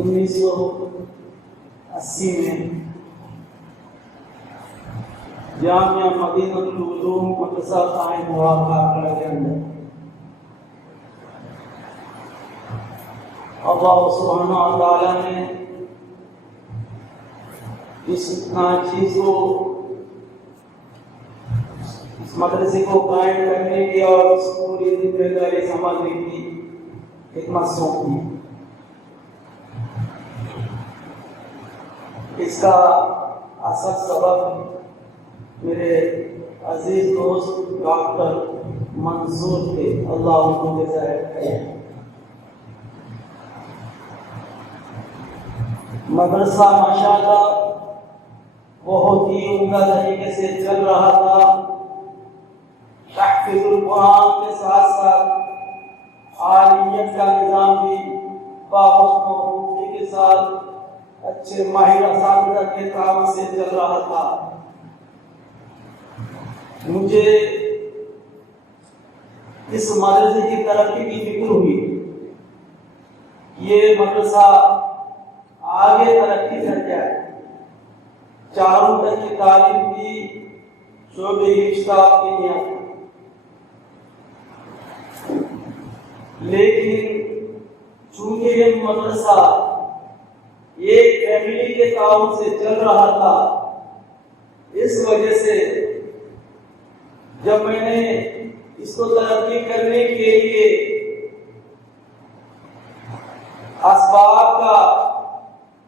1980 میں جامعہ مدینہ العلوم مدرسہ قائم ہوا کارکڑہ کے اندر۔ اللہ سبحانہ وتعالیٰ نے اس چیز کو، اس مدرسے کو قائم کرنے کی اور اس پوری ذمہ داری سنبھالنے کی حکمت سونپی۔ اس کا اصل سبب میرے عزیز دوست ڈاکٹر منصور تھے، اللہ ان کو جزائے خیر۔ مدرسہ ماشاءاللہ بہت ہی عمدہ طریقے سے چل رہا تھا، تحفظ القرآن کے ساتھ ساتھ عالمیت کا نظام بھی باحسن و خوبی کے ساتھ اچھے ماہر اساتذہ کے تعاون سے چل رہا تھا۔ مجھے اس مدرسے کی ترقی کی فکر ہوئی، یہ مدرسہ آگے ترقی کر جائے، چاروں تک کی تعلیم کی شعبے اشتاق کی نیت، لیکن چونکہ یہ مدرسہ ایک فیملی کے تعاون سے چل رہا تھا، اس وجہ سے جب میں نے اس کو ترقی کرنے کے لیے اسباب کا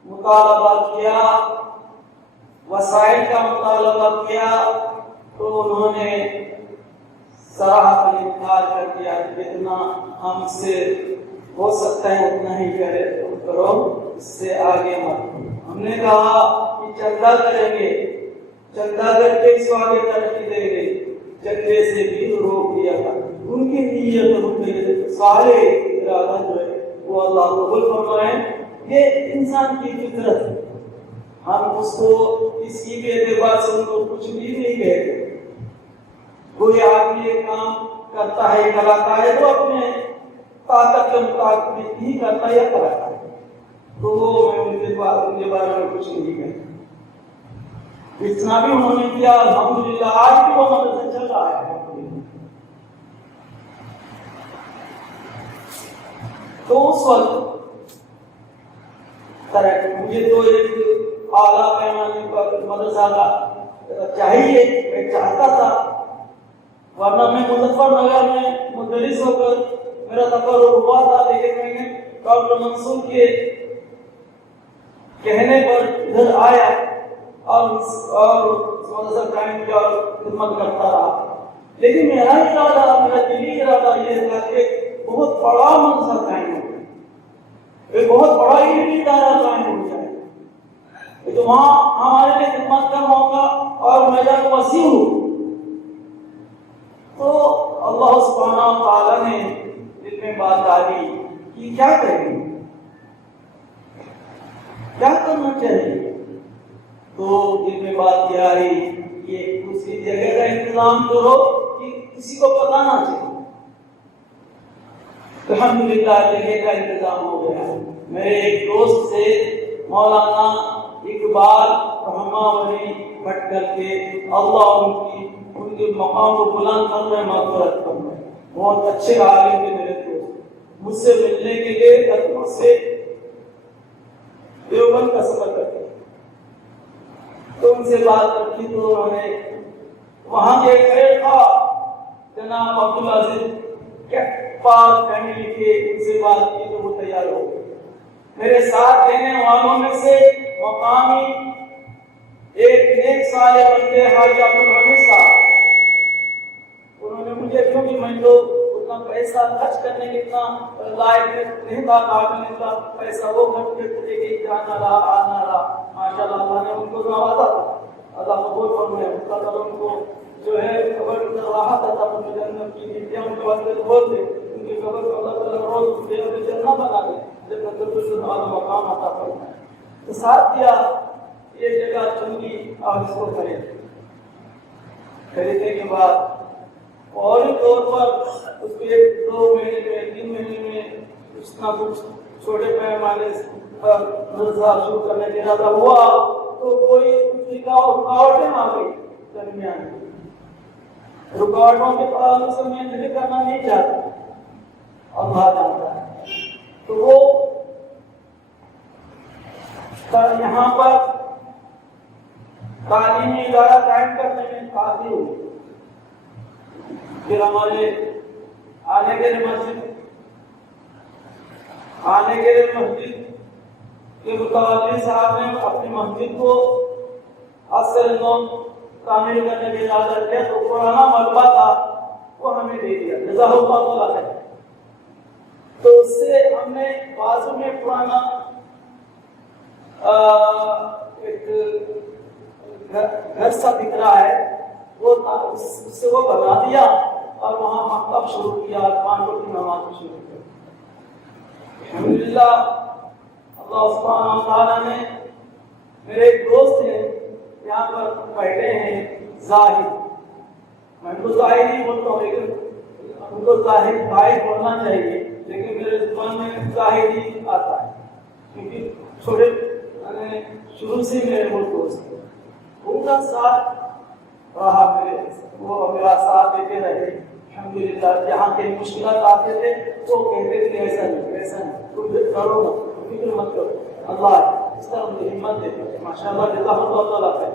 مطالبہ کیا، وسائل کا مطالبہ کیا، تو انہوں نے صراحت انکار کر دیا، جتنا ہم سے ہو سکتا ہے اتنا ہی کرو، اس سے آگے مت۔ ہم نے کہا کہ چندہ کریں گے، چندہ کر کے اس کو آگے ترقی دیں گے، چندے سے بھی روک دیا تھا۔ ان کی نیت اور ان کے سارے ارادہ جو ہے وہ اللہ قبول فرمائے۔ یہ انسان کی فطرت ہے، ہم اس کو کسی کے اعتبار سے ان کو کچھ بھی نہیں کہتے۔ کوئی آدمی ایک کام کرتا ہے کراتا ہے تو اپنے طاقت کے مطابق ہی کرتا ہے یا کراتا ہے، تو میں ان کے بارے میں کچھ نہیں کہتا۔ اتنا بھی انہوں نے کیا، الحمدللہ آج بھی وہ مدرسہ چل رہا ہے۔ تو اس وقت مجھے تو ایک اعلیٰ پیمانے پر مدرسہ کا چاہیے، میں چاہتا تھا، ورنہ میں مظفر نگر میں مدرس ہو کر میرا تقرر ہوا تھا، لیکن میں نے ڈاکٹر منصور کے کہنے پر ادھر آیا اور مدرسہ قائم کیا اور خدمت کرتا رہا۔ لیکن میرا ارادہ، میرا دلی ارادہ یہ تھا کہ بہت بڑا مدرسہ قائم ہو جائے، ایک بہت بڑا علمی ادارہ قائم ہو جائے، تو وہاں ہمارے لیے خدمت کا موقع اور میدان وسیع ہو۔ تو اللہ سبحانہ و تعالیٰ نے دل میں بات ڈالی کہ کیا کریں، کیا کرنا چاہیے۔ تو دل میں بات یہ آئی کہ دوسری جگہ کا انتظام کرو کہ کسی کو پتہ نہ چلے۔ الحمدللہ جگہ کا انتظام ہو گیا۔ میرے ایک دوست سے مولانا اقبال رحمہ ولی بٹ کر کے اللہ ان کے مقام کو بلند فرمائے، مغفرت فرمائے، بہت اچھے عالم تھے میرے دوست، مجھ سے ملنے کے لیے قدموں سے دیوبند کا سفر کرتے، تو ان سے بات رکھی تو انہوں نے وہاں کے خیر تھا جناب عبدالعزیز پاک فیملی کے، ان سے بات کی تو وہ تیار ہو گئے۔ میرے ساتھ رہنے والوں میں سے مقامی ایک نیک صالح بندے حاجی عبدالحمید صاحب، انہوں نے مجھے، کیونکہ میں تو اتنا پیسہ خرچ کرنے کے اتنا لائق نہیں تھا، قابل کا پیسہ وہ خرچ کرتے کہ جانا رہا آنا رہا، ماشاءاللہ اللہ نے ان کو نوازا، اللہ قبول فرمائے۔ ان کا ان کو جو ہے خبر رہا تھا جنت کی نعمتیں ان کے واسطے بولتے، ان کی خبر کو اللہ تعالیٰ روز جنت بنا دے، جنت والا مقام عطا فرمائے۔ تو ساتھ دیا، یہ جگہ چنگی اور اس کو خریدنے کے بعد فوری طور پر اس کو 1-2 مہینے میں 3 مہینے میں کچھ نہ کچھ چھوٹے پیمانے مدرسہ شروع کرنے کا ارادہ ہوا تو کوئی رکاوٹیں آ گئی درمیان میں، رکاوٹوں کے تعلق سے میں ذکر کرنا نہیں چاہتا، اللہ جانتا ہے۔ تو وہ یہاں پر تعلیمی ادارہ قائم کرنے میں کافی ہوئی، پھر ہمارے آنے کے مسجد کے متولی صاحب نے اپنی مسجد کو اصل تعمیر کرنے کی اجازت دیا، تو پرانا ملبہ تھا وہ ہمیں دے دیا، جزاہ اللہ خیر۔ تو اس سے ہم نے بازو میں پرانا ایک گھر سا دکھ رہا ہے، وہ اس سے وہ بنا دیا اور وہاں مکتب شروع کیا، پانچوں کی نماز شروع کی۔ الحمدللہ اللہ سبحانہ وتعالیٰ نے، میرے ایک دوست ہیں یہاں پر بیٹھے ہیں زاہد، میں ان کو زاہد ہی بولتا ہوں، لیکن ان کو زاہد بولنا چاہیے، لیکن میرے زبان میں زاہد ہی آتا ہے کیونکہ چھوٹے شروع سے میرے وہ دوست ہیں، ان کا ساتھ رہا، وہ میرا ساتھ دیتے رہے الحمدللہ۔ جہاں کے مشکلات آتے تھے وہ کہتے تھے ایسا نہیں ایسا نہیں، تم کرو نا، فکر مت کرو، اللہ اس طرح مجھے ہمت دیتے تھے، ماشاء اللہ جزاک اللہ تعالیٰ خیر۔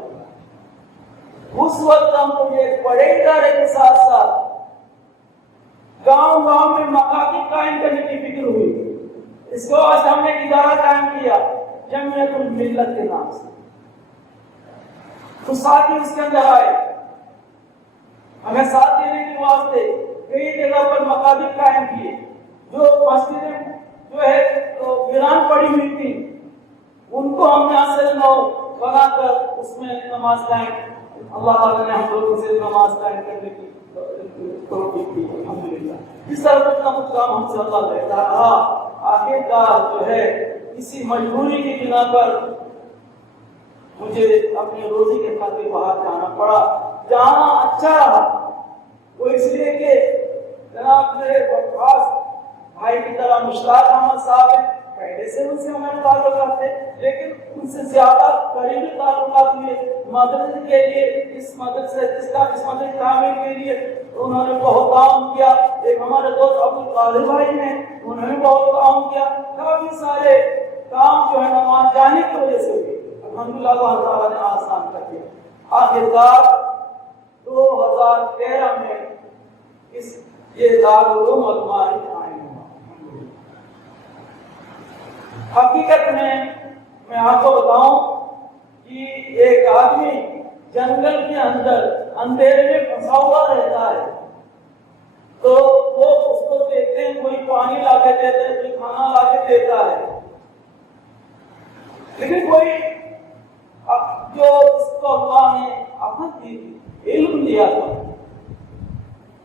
اس وقت ہم کو یہ بڑے ادارے کے ساتھ ساتھ گاؤں میں مکاتب قائم کرنے کی فکر ہوئی، اس کو آج ہم نے ادارہ قائم کیا جمعیت الملت کے نام سے، تو ساتھی اس کے اندر آئے، ہمیں ساتھ دینے کے واسطے کئی جگہ پر مکاتب قائم کیے، جو مسجدیں جو ہے ویران پڑی ہوئی تھی ان کو ہم نے اصل نو بنا کر اس میں نماز قائم، اللہ تعالیٰ نے ہم لوگوں سے نماز قائم کرنے کی توفیق دی الحمدللہ۔ اس طرح کا کام ہم سے اللہ لیتا رہا، آخر کار جو ہے کسی مجبوری کی بنا پر مجھے اپنی روزی کے خاطر باہر جانا پڑا، جانا اچھا رہا، وہ اس لیے کہ جناب میرے خاص بھائی کی طرح مشتاق احمد صاحب ہیں، پہلے سے ان سے ہمارے تعلقات تھے، لیکن ان سے زیادہ قریبی تعلقات ہوئے مدرسے کے لیے، اس مدرسے تعمیر کے لیے انہوں نے بہت تعاون کیا۔ ایک ہمارے دوست عبدالقادر بھائی ہیں، انہوں نے بہت تعاون کیا، کافی سارے کام جو ہے نا وہاں جانے کی وجہ سے ہوئے، الحمدللہ اللہ تعالیٰ نے آسان کر دیا۔ آخرکار 2013 میں یہ دارالعلوم المعارف قائم ہوا۔ حقیقت میں آپ کو بتاؤں کہ ایک آدمی جنگل کے اندر اندھیرے میں پھنسا ہوا رہتا ہے، تو وہ اس کو دیکھتے ہیں، کوئی پانی لا کے دیتا ہے، کوئی کھانا لا کے دیتا ہے، لیکن کوئی جو اس کو اللہ نے عقل دی، علم دیا تھا،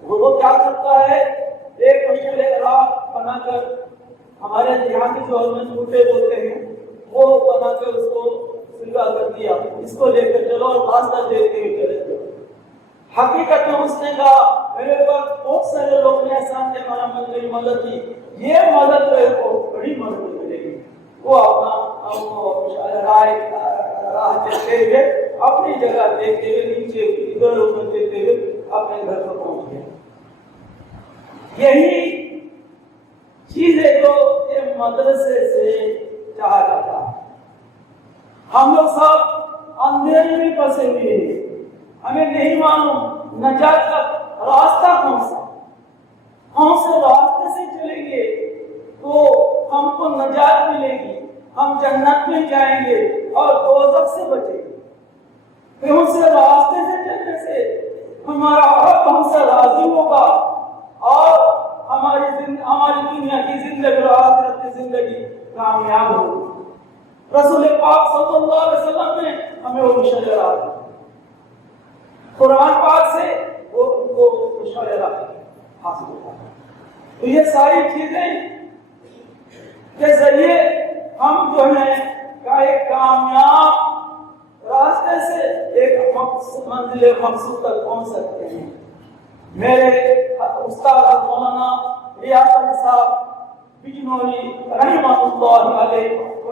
وہ کیا کرتا ہے، ایک مشکل راہ بنا کر، ہمارے یہاں کے جو چھوٹے بولتے ہیں وہ بنا کر اس کو سلگا کر دیا، اس کو لے کر چلو اور راستہ دیکھتے ہوئے چلے جاؤ۔ حقیقت میں اس نے کہا میرے پاس بہت سارے لوگ نے احسان سے میری مدد کی، یہ مدد جو ہے وہ بڑی مدد ملے گی۔ وہ اپنا راہ چلتے ہوئے اپنی جگہ دیکھتے ہوئے نیچے ادھر ادھر دیکھتے ہوئے اپنے گھر پر پہنچ گئے۔ یہی چیز ہے جو مدرسے سے چاہا جاتا ہے۔ ہم لوگ سب اندھیرے میں پھنسے ہوئے ہیں، ہمیں نہیں معلوم نجات کا راستہ کون سا، کون سے راستے سے چلیں گے تو ہم کو نجات ملے گی، ہم جنت میں جائیں گے اور دوزخ سے بچیں گے۔ کون سے راستے سے چلنے سے ہمارا رب ہم سے راضی ہوگا اور ہماری دنیا کی زندگی اور آخرت کی زندگی کامیاب ہوگی۔ رسول پاک صلی اللہ علیہ وسلم نے ہمیں وہ مشورہ دیا، قرآن پاک سے وہ مشورہ حاصل ہوتا ہے۔ تو یہ ساری چیزیں کے ذریعے ہم جو ہے ایک کامیاب راستے سے ایک منزل مقصود تک پہنچ سکتے ہیں۔ میرے استاد مولانا ریاض علی صاحب بجنوری رحمہ اللہ علیہ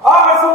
800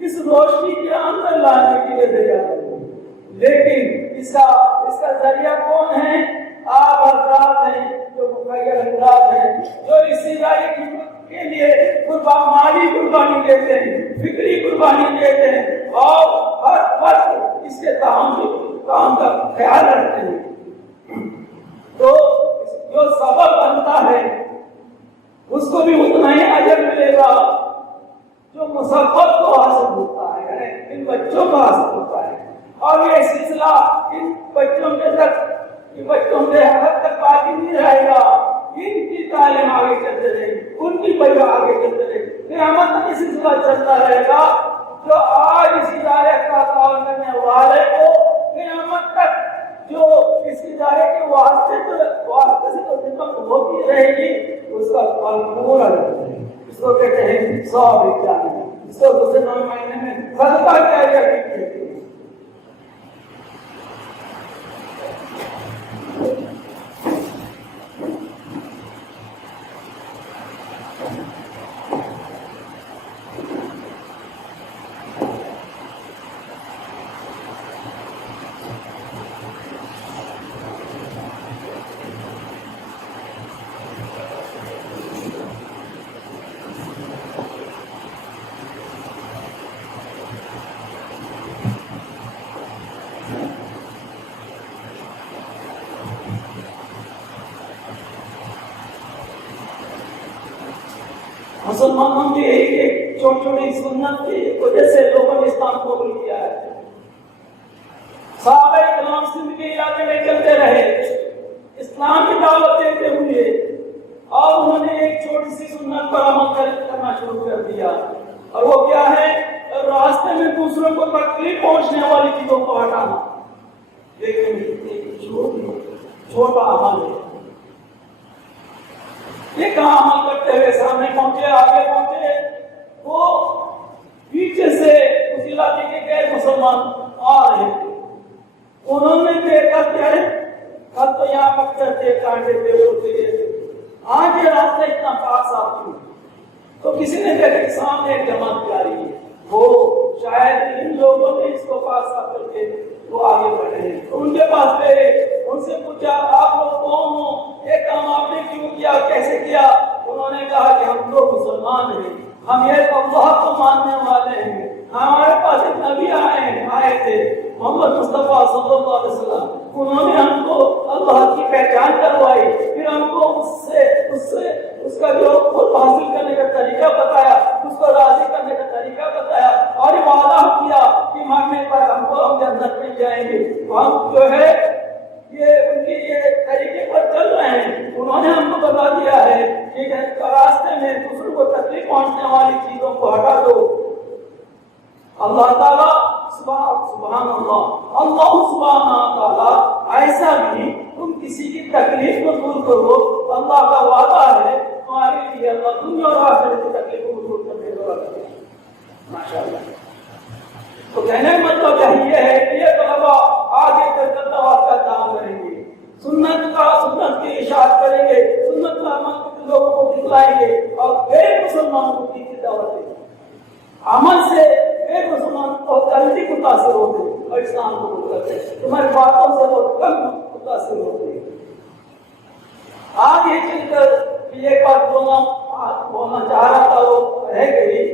اس روشنی کے اندر لانے کے لیے بھیجا ہے، لیکن اس کا ذریعہ کون ہے؟ آپ حضرات ہیں جو مخیر حضرات ہیں، جو اس ادارے کے لیے مالی قربانی دیتے ہیں، فکری قربانی دیتے ہیں اور ہر وقت اس کے کام کا خیال رکھتے ہیں۔ تو جو سبب بنتا ہے اس کو بھی اتنا ہی اجر ملے گا جو مسبب کو حاصل ہوتا ہے، یعنی ان بچوں کو حاصل ہوتا ہے۔ اور یہ سلسلہ ان بچوں کے حد تک باقی نہیں رہے گا، ان کی تعلیم آگے چلتے رہے گی، ان کی پیروی آگے چلتے رہے گی، قیامت تک یہ سلسلہ چلتا رہے گا۔ جو آج اس ادارے کا تعاون کرنے والے کو قیامت تک جو اس ادارے کے واسطے سے تو خدمت ہوتی رہے گی، اس کا پھل پورا رہے گا۔ اس کو کہتے ہیں 100 اس کو دوسرے معنی میں صدقہ جاریہ کہتے ہیں۔ مسلمانوں کی ایک چھوٹی سنت کی وجہ سے لوگوں نے اسلام قبول کیا ہے۔ صحابہ کرام سندھ کے علاقے میں چلتے رہے، اسلام کی دعوت دیتے ہوئے، اور انہوں نے ایک چھوٹی سی سنت پر عمل کرنا شروع کر دیا، اور وہ کیا ہے؟ راستے میں دوسروں کو تکلیف پہنچنے والی چیزوں کو ہٹانا۔ لیکن ایک چھوٹا عمل ہے، یہ کہاں عمل کرتے ہوئے سامنے پہنچے، آگے پہنچے، وہ پیچھے سے اس علاقے کے غیر مسلمان آ رہے تھے۔ انہوں نے دیکھا کیا ہے، کل تو یہاں پتھر تھے، کانٹے تھے، آج یہ راستہ اتنا پاک صاف کیوں؟ تو کسی نے دیکھا کہ سامنے ایک جماعت جا رہی ہے، وہ شاید ان لوگوں نے اس کو پاک صاف کر کے وہ آگے بڑھے ہیں۔ ان کے پاس گئے، ان سے پوچھا آپ لوگ کون ہو، یہ کام آپ نے کیوں کیا، کیسے کیا؟ انہوں نے کہا کہ ہم لوگ مسلمان ہیں، ہم یہ اللہ کو ماننے والے ہیں، ہمارے پاس ایک نبی آئے تھے محمد مصطفیٰ صلی اللہ علیہ وسلم، انہوں نے ہم کو اللہ کی پہچان کروائی، پھر ہم کو اس کا جو حاصل کرنے کا طریقہ بتایا، اس کو راضی کرنے کا طریقہ بتایا، اور یہ وعدہ کیا کہ مرنے پر ہم کو جنت میں جائیں گے۔ ہم جو ہے یہ ان کے یہ طریقے پر چل رہے ہیں۔ انہوں نے ہم کو بتا دیا ہے کہ راستے میں دوسروں کو تکلیف پہنچنے والی چیزوں کو ہٹا دو۔ اللہ تعالیٰ سبحان اللہ سبحانہ تعالیٰ ایسا بھی تم کسی کی تکلیف کو دور کرو، اللہ کا وعدہ ہے تمہارے لیے اللہ دنیا اور آخرت کی تکلیف کو دور کرنے کا وعدہ ہے۔ ماشاءاللہ۔ تو کہنے کا مطلب یہ ہے کہ یہ طلبا آگے چل کر دعوت کا کام کریں گے، سنت کی اشاعت کریں گے، سنت کا عمل لوگوں کو دکھلائیں گے، اور غیر مسلمانوں کو دین کی دعوت دیں گے۔ عمل سے غیر مسلمان بہت جلدی متاثر ہوتے ہیں اور اسلام کو قبول کرتے ہیں، تمہاری باتوں سے بہت کم متاثر ہوتے ہیں۔ آگے چل کر ایک بات بولنا چاہ رہا تھا، وہ رہ گئی۔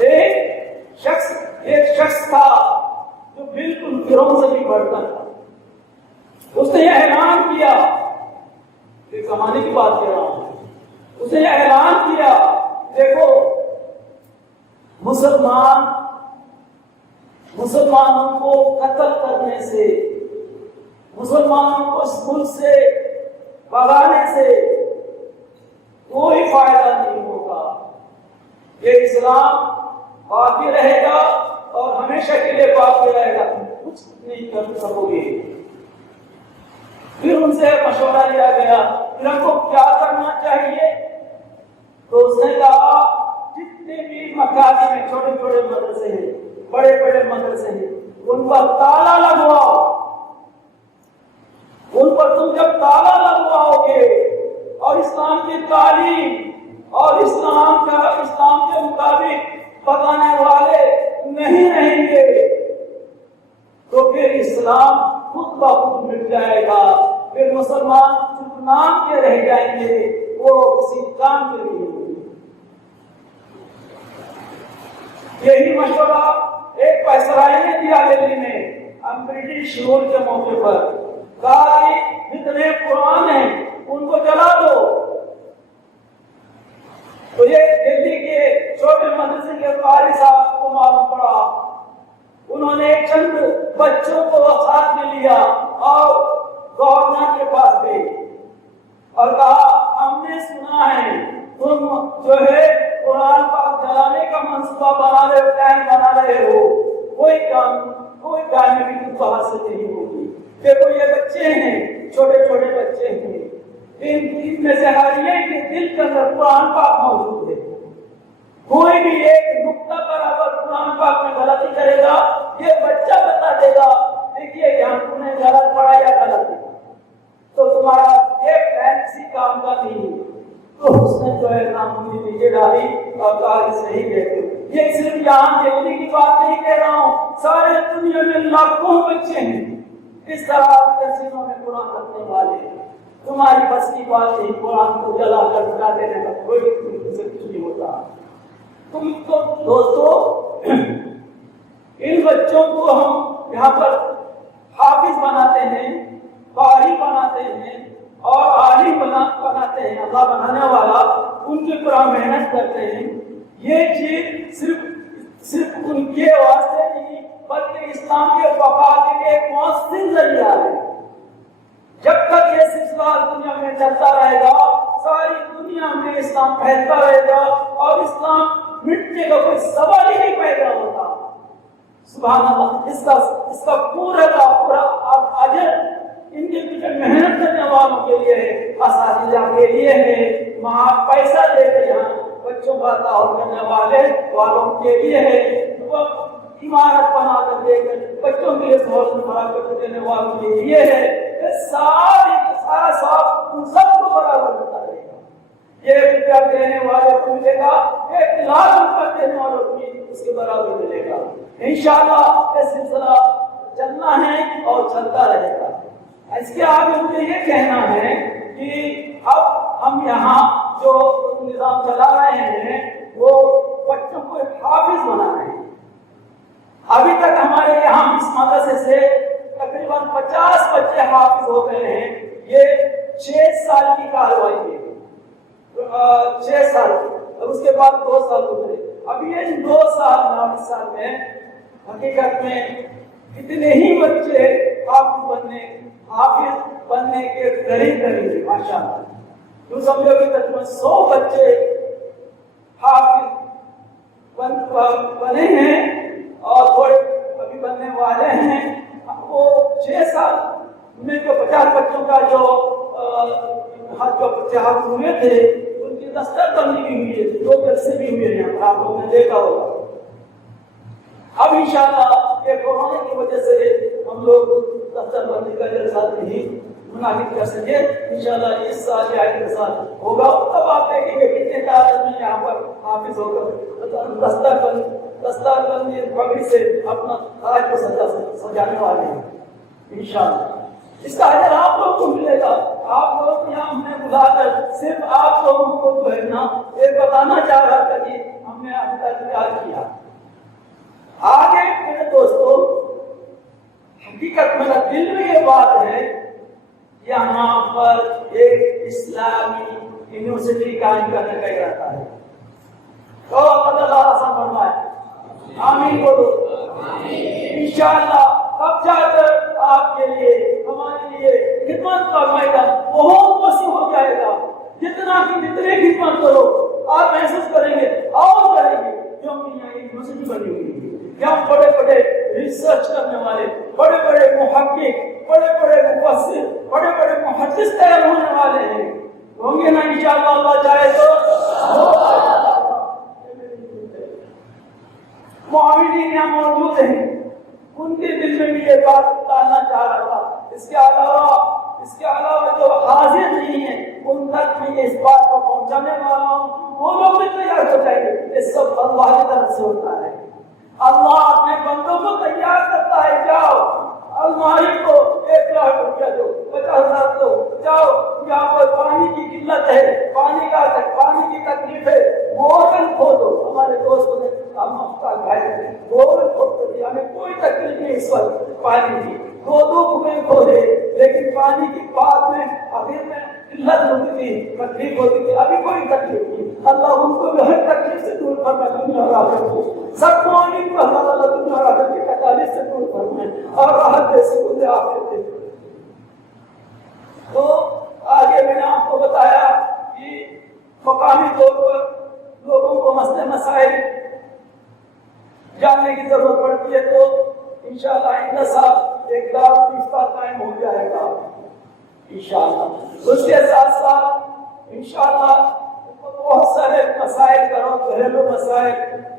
ایک شخص تھا جو بالکل فرعون سے بھی بڑھتا تھا۔ اس نے یہ اعلان کیا، ایک زمانے کی بات کہہ رہا ہوں، اس نے یہ اعلان کیا دیکھو مسلمانوں کو قتل کرنے سے، مسلمانوں کو اس ملک سے بھگانے سے کوئی فائدہ نہیں ہوگا، یہ اسلام باقی رہے گا اور ہمیشہ کے لیے باقی رہے گا، تم کچھ نہیں کر سکو گے۔ پھر ان سے مشورہ لیا گیا پھر ہم کو کیا کرنا چاہیے؟ تو اس نے کہا جتنے بھی مکاتب میں چھوٹے چھوٹے مدرسے ہیں، بڑے بڑے مدرسے ہیں، ان پر تالا لگواؤ۔ ان پر تم جب تالا لگواؤ گے اور اسلام کی تعلیم اور اسلام کے مطابق اسلام خود بخود مٹ جائے گا، پھر مسلمان صرف نام کے رہ جائیں گے، وہ کسی کام کے نہیں ہوں گے۔ یہی مشورہ ایک وائسرائے نے دیا دہلی میں برٹش رول کے موقع پر، کہا کہ جتنے قرآن ہیں ان کو جلا دو۔ تو یہ دہلی کے چھوٹے مدرسے کے قاری صاحب کو معلوم پڑا، انہوں نے چند بچوں کو ساتھ میں لیا اور گورنر کے پاس گئے اور کہا ہم نے سنا ہے تم جو ہے قرآن پاک جلانے کا منصوبہ بنا رہے ہو، پلان بنا رہے ہو، کوئی کامیابی تم کو حاصل نہیں ہوگی۔ دیکھو یہ بچے ہیں، چھوٹے چھوٹے بچے ہیں، ان میں سے ہر ایک کے دل کے اندر قرآن پاک موجود ہے۔ کوئی بھی ایک نقطہ برابر قرآن پاک میں غلطی کرے گا، یہ بچہ بتا دے گا دیکھیے یہاں تم نے غلط پڑھا یا غلط ہے، تو تمہارا ایک پلان کسی کام کا نہیں ہے۔ تو اس نے جو ہے نامنی نیچے ڈالی اور کہا کہ صحیح کہتے ہو۔ یہ صرف یہاں دہلی کی بات نہیں کہہ رہا ہوں، سارے دنیا میں لاکھوں بچے ہیں اس طرح تحصیلوں میں قرآن رکھنے والے ہیں۔ تمہاری بس کی بات نہیں، قرآن کو جلا کر بتا دینے کا کوئی کچھ نہیں ہوتا۔ تم تو دوستو ان بچوں کو ہم یہاں پر حافظ بناتے ہیں، قاری بناتے ہیں اور عالم بناتے ہیں، اللہ بنانے والا ان کے پورا محنت کرتے ہیں۔ یہ چیز صرف ان کے واسطے نہیں بلکہ اسلام کے وفا کے لیے ایک مؤثر ذریعہ ہے۔ جب تک یہ سلسلہ دنیا میں چلتا رہے گا، ساری دنیا میں اسلام پھیلتا رہے گا اور اسلام مٹنے کا کوئی سوال ہی نہیں پیدا ہوتا۔ سبحان اللہ، اس کا پورا اجر ان کے پیچھے محنت کرنے والوں کے لیے ہے، اساتذہ کے لیے ہے، ماں پیسہ دے کر یہاں بچوں کا تعاون کرنے والوں کے لیے ہے، عمارت بنا کر دے کر بچوں کے لیے سہولت فراہم دینے والوں کے لیے ہے۔ سارا سب ان سب کو برابر ملتا رہے گا۔ یہ روپیہ دینے والے کو ملے گا، 1,00,000 روپیہ دینے والوں کو اس کے برابر ملے گا۔ انشاءاللہ یہ سلسلہ چلنا ہے اور چلتا رہے گا۔ اس کے آگے مجھے یہ کہنا ہے کہ اب ہم یہاں جو نظام چلا رہے ہیں وہ بچوں کو حافظ بنا رہے ہیں۔ ابھی تک ہمارے یہاں اس مدرسے سے تقریباً 50 بچے حافظ ہو گئے ہیں۔ یہ 6 سال کی کارروائی ہے، 6 سال، اور اس کے بعد 2 سال گزرے۔ ابھی یہ 2 سال میں حقیقت میں اتنے ہی بچے حافظ بننے کے قریب ہے، ماشاءاللہ۔ تو سمجھو کہ تقریباً 100 بچے حافظ بنے ہیں اور تھوڑے ابھی بننے والے ہیں۔ وہ 6 سال میں جو 50 بچوں کا جو بچے حافظ ہوئے تھے ان کی دستک بندی بھی ہوئی ہے، 2 جلسے بھی ہوئے ہیں، آپ لوگوں نے دیکھا ہوگا۔ اب انشاءاللہ یہ کورونا کی وجہ سے ہم لوگ دفتر بندی کا جلسہ نہیں منعقد کر سکے، انشاءاللہ اس سال یا کے ساتھ ہوگا، تب آپ دیکھیں گے کتنے تعداد میں یہاں پر حافظ ہوگا، دستار بندی پگڑی سے اپنا تاج کو سجانے والے ہیں انشاءاللہ۔ اس کا اجر آپ لوگ کو ملے گا۔ آپ لوگ یہاں ہم نے بلا کر صرف آپ لوگوں کو جو ہے نا یہ بتانا چاہ رہا تھا کہ ہم نے ابھی تک کیا کیا۔ آگے میرے دوستو، حقیقت میرا دل میں یہ بات ہے، یہاں پر ایک اسلامی یونیورسٹی قائم کرنے کا ارادہ ہے۔ تو اللہ آسان فرمائے، آمین بولو۔ انشاءاللہ تب جا کر آپ کے لیے ہمارے لیے خدمت کا میدان بہت وسیع ہو جائے گا۔ جتنی خدمت کرو آپ محسوس کریں گے اور کریں گے، کیونکہ یہاں یونیورسٹی بنی ہوئی ہے۔ یہاں بڑے بڑے ریسرچ کرنے والے، بڑے بڑے محقق، بڑے بڑے مفسر، بڑے بڑے محدث تیار ہونے والے ہیں، ہوں گے نا انشاءاللہ اللہ چاہے تو۔ معاونین یہاں موجود ہیں، ان کے دل میں بھی یہ بات ڈالنا چاہ رہا تھا۔ اس کے علاوہ جو حاضر نہیں ہیں ان تک بھی اس بات کو پہنچانے والا ہوں، وہ لوگ بھی تیار ہو جائیں گے۔ یہ سب اللہ کی طرف سے ہوتا ہے۔ اللہ اپنے بندوں کو تیار کرتا ہے، جاؤ الماری 50,000 روپیہ دو, 50,000 دو, جاؤ یہاں پر پانی کی قلت ہے, پانی کی تکلیف ہے, بورن کھودو. ہمارے دوستوں نے بورن کھودتے تھے, ہمیں کوئی تکلیف نہیں اس وقت پانی کی, 2 کنویں کھودے, لیکن پانی کی بعد میں آخر میں قلت ہوتی تھی, تکلیف ہوتی تھی. ابھی کوئی تکلیف نہیں. اللہ ان کو بھی ہر تکلیف سے دور کرنا, دنیا اور آخرت کو سب معاملے کو اللہ دنیا اور آخرت کی تکالیف سے دور کرنا اور راحت دے سکتے آخرت دے. تو آگے میں نے آپ کو بتایا کہ مقامی طور پر لوگوں کو مسئلے مسائل جاننے کی ضرورت پڑتی ہے. تو انشاءاللہ آئندہ سال ایک دعوت افطار قائم ہو جائے گا انشاءاللہ. اس کے ساتھ ساتھ انشاءاللہ بہت سارے مسائل کرو, گھریلو مسائل,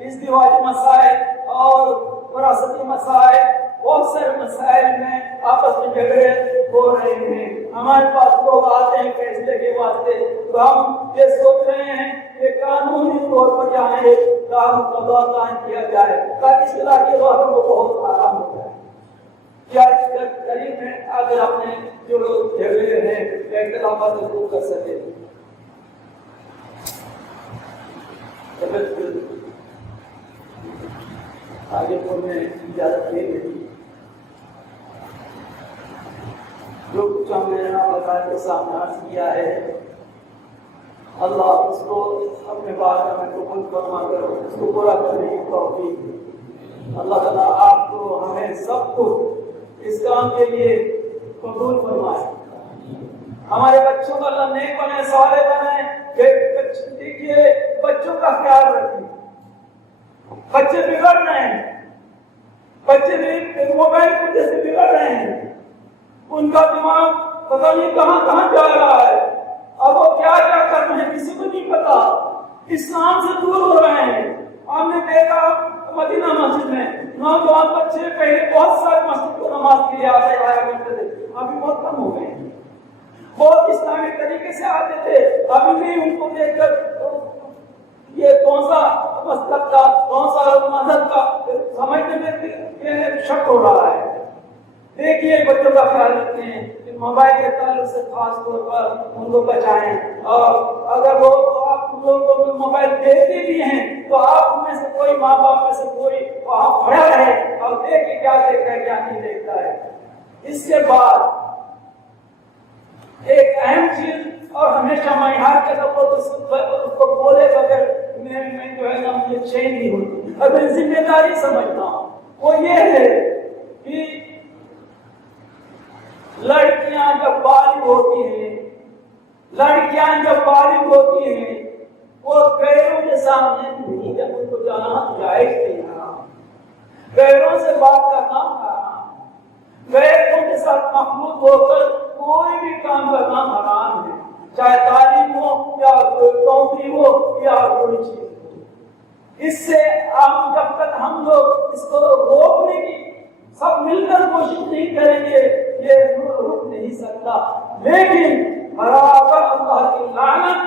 ازدواجی مسائل اور وراثتی مسائل, بہت سارے مسائل میں آپس میں جھگڑے ہو رہے ہیں. ہمارے پاس لوگ آتے ہیں فیصلے کے واسطے, تو ہم یہ سوچ رہے ہیں کہ قانونی طور پر جہاں ایک دار قائم کیا جائے تاکہ اس علاقے والوں کو بہت آرام ہو جائے. کیا قریب میں اگر اپنے جو جھگڑے ہیں اختلافات کو دور کر سکے. آگے کو میں اجازت دے دی. جو کچھ ہم نے اللہ کے سامنے عرض کیا ہے, اللہ اس کو اپنے بارگاہ میں قبول فرما کر اس کو پورا کرنے کی توفیق دے. اللہ تعالیٰ آپ کو ہمیں سب کو اس کام کے لیے قبول فرمائے. ہمارے بچوں کو اللہ نیک بنائے, صالح بنائے. دیکھیے بچوں کا خیال رکھیں, بچے بگڑ رہے ہیں, بچے بھی موبائل کی وجہ سے بگڑ رہے ہیں. ان کا دماغ پتہ نہیں کہاں کہاں جا رہا ہے, اب وہ کیا کیا کر رہے ہیں کسی کو نہیں پتا. اسلام سے دور ہو رہے ہیں. ہم نے دیکھا مدینہ مسجد میں نوجوان بچے پہلے بہت سارے مسجد کو نماز کے لیے آیا کرتے تھے, ابھی بہت کم ہو گئے. بہت اسلامی طریقے سے آتے تھے, ابھی بھی ان کو دیکھ کر یہ کون سا مسلک کا, کون سا مذہب کا سمجھنے میں شک ہو رہا ہے. دیکھیے بچوں کا خیال رکھتے ہیں, موبائل کے تعلق سے خاص طور پر ان کو بچائیں. اور اگر وہ آپ لوگوں کو موبائل دیتے بھی ہیں تو آپ میں سے کوئی, ماں باپ میں سے کوئی وہاں کھڑا رہے اور دیکھیں کیا دیکھ رہا ہے کیا نہیں دیکھتا ہے. اس کے بعد ایک اہم چیز, اور ہمیشہ معیار کے طور پر اس کو بولے بغیر میں جو ہے نا مجھے چین نہیں ہوتی. اور میں ذمہ داری سمجھتا ہوں وہ یہ ہے کہ لڑکیاں جب بالغ ہوتی ہیں, لڑکیاں جب بالغ ہوتی ہیں وہ غیروں کے سامنے نہیں, جب ان کو جانا جائز نہیں حرام, غیروں سے بات کرنا حرام, غیروں کے ساتھ مخلوط ہو کر کوئی بھی کام کرنا حرام ہے, چاہے تعلیم ہو یا توفیق ہو یا کوئی چیز ہو. اس سے ہم جب تک ہم لوگ اس کو روکنے کی سب مل کر کوشش نہیں کریں گے یہ رک نہیں سکتا. لیکن برابر اللہ کی لعنت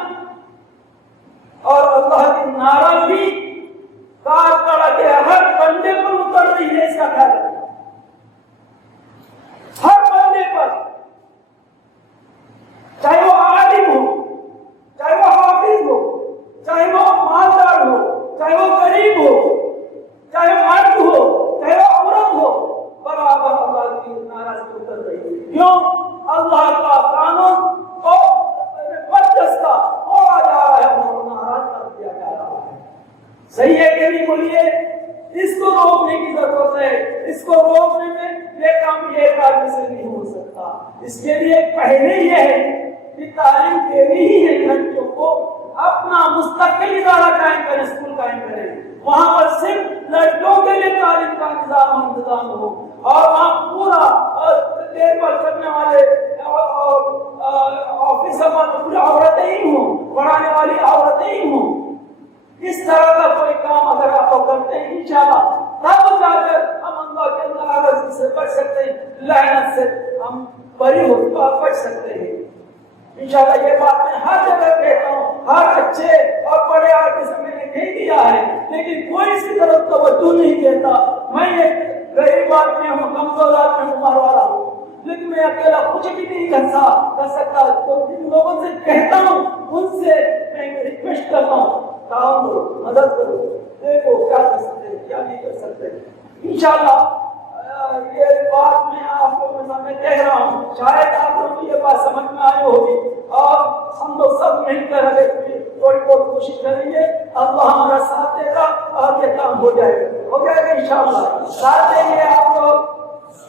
اور اللہ کی ناراضگی کار کڑا کے ہر بندے پر اتر رہی ہے, اس کا خیال رکھنا. ہر بندے پر, چاہے وہ عالم ہو, چاہے وہ حافظ ہو, چاہے وہ مالدار ہو, چاہے وہ غریب ہو, چاہے وہ مرد ہو, چاہے وہ عورت ہو, برابر اللہ کی ناراضگی اتر رہی ہے. کیوں؟ اللہ کا قانون برجستہ ہوا جا رہا ہے, وہ ناراض کر دیا جا رہا ہے. صحیح ہے کہ نہیں بولیے؟ اس کو روکنے کی ضرورت ہے. اس کو روکنے میں یہ کام ایک آدمی سے نہیں ہو سکتا. اس کے لیے پہلے یہ ہے کہ تعلیم دینی ہی ہے لڑکیوں کو, اپنا مستقل ادارہ قائم کریں, اسکول قائم کریں, وہاں پر صرف لڑکیوں کے لیے تعلیم کا انتظام ہو, اور وہاں پورا دیر پر کرنے والے آفیسر پوری عورتیں ہی ہوں, پڑھانے والی عورتیں ہی ہوں. اس طرح کا کوئی کام اگر آپ کرتے ہیں انشاءاللہ تب جا کر ہم اللہ کے ناراضگی سے بچ سکتے ہیں, لعنت سے ہم بری ہو بچ سکتے ہیں انشاءاللہ. یہ بات میں ہر جگہ کہتا ہوں, ہر اچھے اور بڑے آدمی سے میں نے نہیں دیا ہے, لیکن کوئی اس کی طرف توجہ نہیں دیتا. میں ایک غریب آدمی ہوں, کمزور آدمی ہوں, مار والا ہوں, لیکن میں اکیلا کر سکتا تو جن لوگوں سے کہتا ہوں ان سے میں ریکویسٹ کرتا ہوں تعاون کرو، مدد کرو، دیکھو کیا کر سکتے کیا نہیں کر سکتے. انشاءاللہ یہ بات میں آپ لوگوں کے سامنے کہہ رہا ہوں، شاید آپ لوگوں کو یہ بات سمجھ میں آئی ہوگی اور ہم لوگ سب مل کر اگر تھوڑی بہت کوشش کریں گے اللہ ہمارا ساتھ دے گا اور یہ کام ہو جائے گا انشاءاللہ. ساتھ دیں گے آپ لوگ،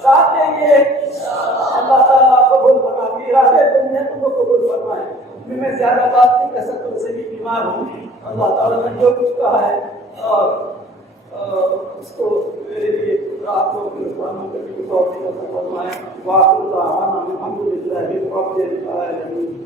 ساتھ دیں گے. اللہ تعالیٰ قبول فرمائے، ارادے تم کو قبول فرمائے. میں زیادہ بات نہیں کر سکتا، اسے بھی بیمار ہوں. اللہ تعالیٰ نے جو کچھ کہا ہے اور اس کو میرے لیے آپ لوگ کے فرمان کرنے کی توفیق عطا فرمائے. واخر دعوانا الحمد للہ رب العالمین.